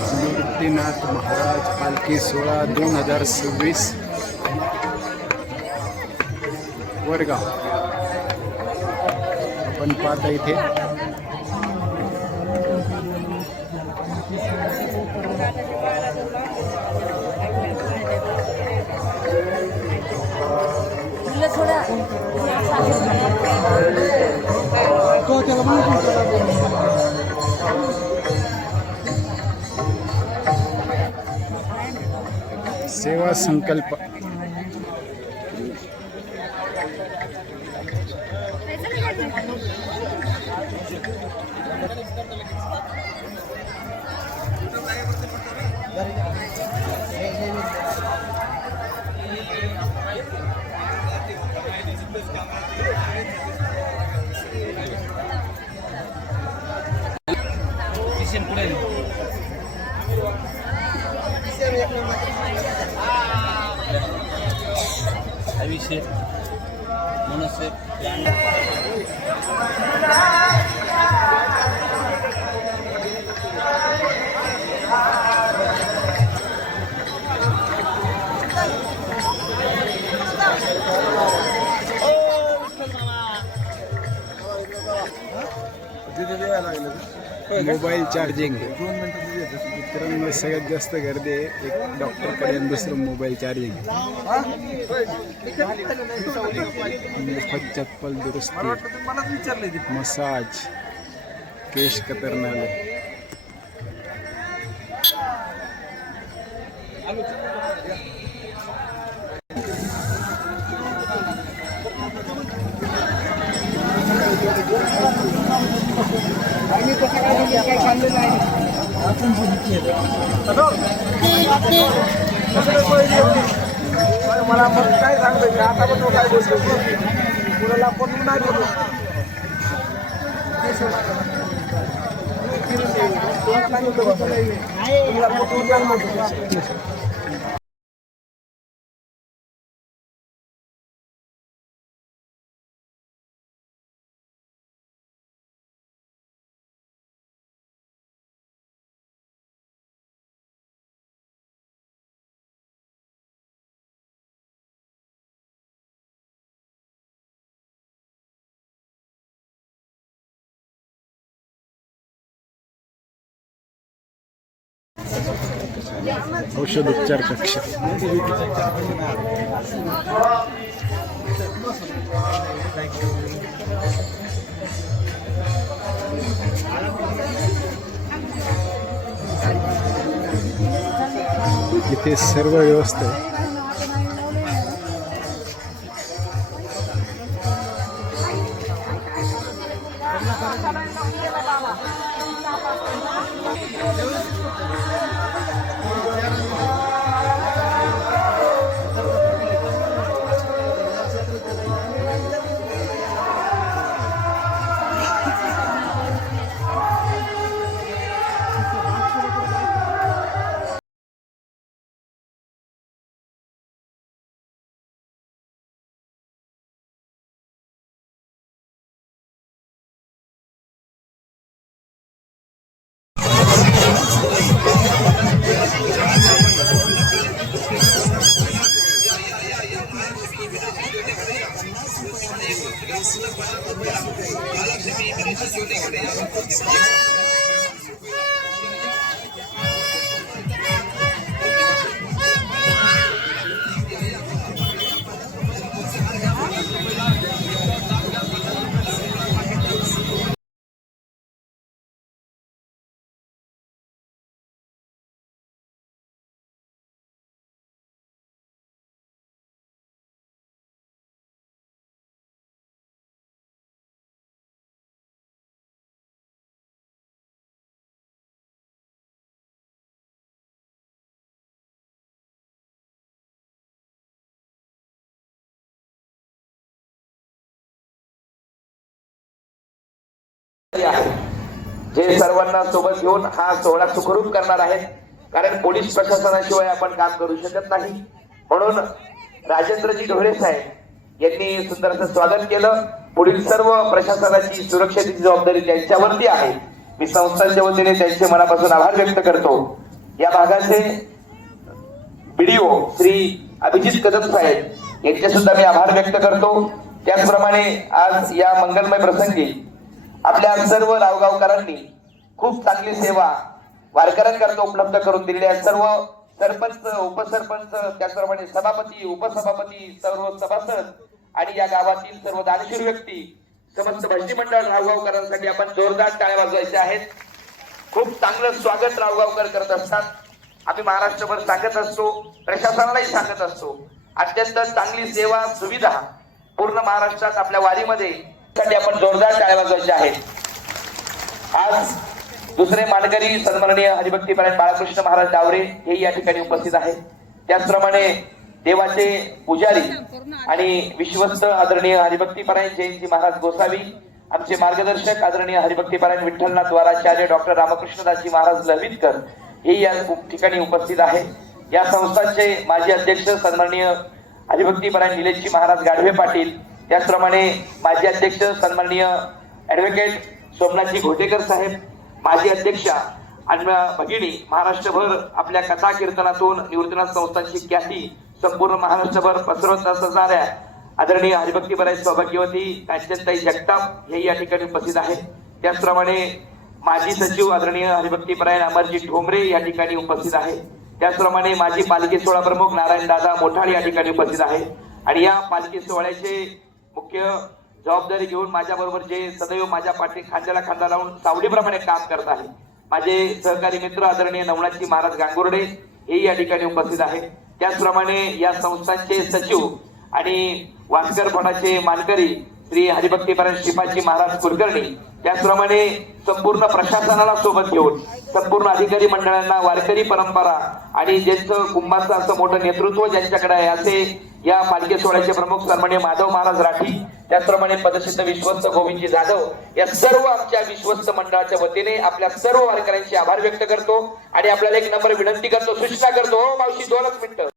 निवृत्तीनाथ महाराज पालखी सोहळा 2026 वडगाव आपण पाहता इथे सेवा संकल्प अभिषेक मनसे मोबाईल चार्जिंग मित्रांनो सगळ्यात जास्त गर्दी आहे एक डॉक्टरकडे आणि दुसरं मोबाईल चार्जिंग मोफत चप्पल दुरुस्ती मसाज केश कतरणालय मला मग काय सांगतोय का आता पण काय बोलतो मुलाला पण नाही बोलतो औषध उपचार कक्ष इथे सर्व व्यवस्था आहे जे सर्वांना सोबत घेऊन हा सोहळा सुखरूप करणार आहेत कारण पोलीस प्रशासनाशिवाय आपण काम करू शकत नाही म्हणून राजेंद्रजी ढोळे साहेब यांनी सुंदर असं स्वागत केलं। पुढील सर्व प्रशासनाची सुरक्षेची जबाबदारी त्यांच्यावरती आहे। मी संस्थांच्या वतीने त्यांचे मनापासून आभार व्यक्त करतो। या भागाचे बीडीओ श्री अभिजित कदम साहेब यांचे सुद्धा मी आभार व्यक्त करतो। त्याचप्रमाणे आज या मंगलमय प्रसंगी आपल्या सर्व रावगावकरांनी खूप चांगली सेवा वारकऱ्यांकरता उपलब्ध करून दिलेली आहे। सर्व सरपंच, उपसरपंच, त्याचप्रमाणे सभापती, उपसभापती, सर्व सभासद आणि या गावातील सर्व दानशूर व्यक्ती, समस्त भजनी मंडळ रावगावकरांसाठी आपण जोरदार टाळ्या वाजवायच्या आहेत। खूप चांगलं स्वागत रावगावकर करत असतात। आम्ही महाराष्ट्रभर सांगत असतो, प्रशासनालाही सांगत असतो, अत्यंत चांगली सेवा सुविधा पूर्ण महाराष्ट्रात आपल्या वारीमध्ये साठी आपण जोरदार टाळ्या वाजवायच्या आहेत। आज दुसरे मानकरी सन्माननीय हरिभक्तीपरायण बाळकृष्ण महाराज डावरे हे या ठिकाणी उपस्थित आहेत। त्याचप्रमाणे देवाचे पुजारी आणि विश्वस्त आदरणीय हरिभक्तीपरायण जयंती महाराज गोसावी, आमचे मार्गदर्शक आदरणीय हरिभक्तीपरायण विठ्ठलनाथ द्वाराचार्य डॉक्टर रामकृष्णदासजी महाराज लहवीतकर हे या ठिकाणी उपस्थित आहे। या संस्थांचे माजी अध्यक्ष सन्माननीय हरिभक्तीपरायण निलेशजी महाराज गाढवे पाटील, त्याचप्रमाणे माजी अध्यक्ष सन्माननीय ऍडव्होकेट सोमनाथजी घोटेकर साहेब, माजी अध्यक्षा आणि भगिनी महाराष्ट्रभर आपल्या कथा कीर्तनातून निवृत्तीनाथ संस्थांची ख्याती संपूर्ण महाराष्ट्रभर पसरवत असणाऱ्या आदरणीय हरिभक्तीपरायण सौभाग्यवती कांचनताई जगताप हे या ठिकाणी उपस्थित आहेत। त्याचप्रमाणे माजी सचिव आदरणीय हरिभक्तीपरायण अमरजी ठोंबरे या ठिकाणी उपस्थित आहे। त्याचप्रमाणे माजी पालखी सोहळा प्रमुख नारायण दादा मोठाळे या ठिकाणी उपस्थित आहे। आणि या पालखी सोहळ्याचे मुख्य जबाबदारी घेऊन माझ्याबरोबर जे सदैव माझ्या पाठी खांद्याला खांदा लावून सावलीप्रमाणे काम करत आहे माझे सहकारी मित्र आदरणीय नवनाथजी महाराज गांगुर्डे हे या ठिकाणी उपस्थित आहेत। त्याचप्रमाणे या संस्थांचे सचिव आणि वास्कर फडाचे मानकरी श्री हरिभक्तीपरायण श्रीपादजी महाराज कुलकर्णी, त्याचप्रमाणे संपूर्ण प्रशासनाला सोबत घेऊन संपूर्ण अधिकारी मंडळांना वारकरी परंपरा आणि ज्यांचं कुंभाचं असं मोठं नेतृत्व ज्यांच्याकडे आहे असे या पालखी सोहळ्याचे प्रमुख सन्माननीय माधव महाराज राठी, त्याचप्रमाणे पदसिद्ध विश्वस्त गोविंदजी जाधव या सर्व आमच्या विश्वस्त मंडळाच्या वतीने आपल्या सर्व वारकऱ्यांचे आभार व्यक्त करतो आणि आपल्याला एक नंबर विनंती करतो, सूचना करतो, मावशी 2 मिनिटं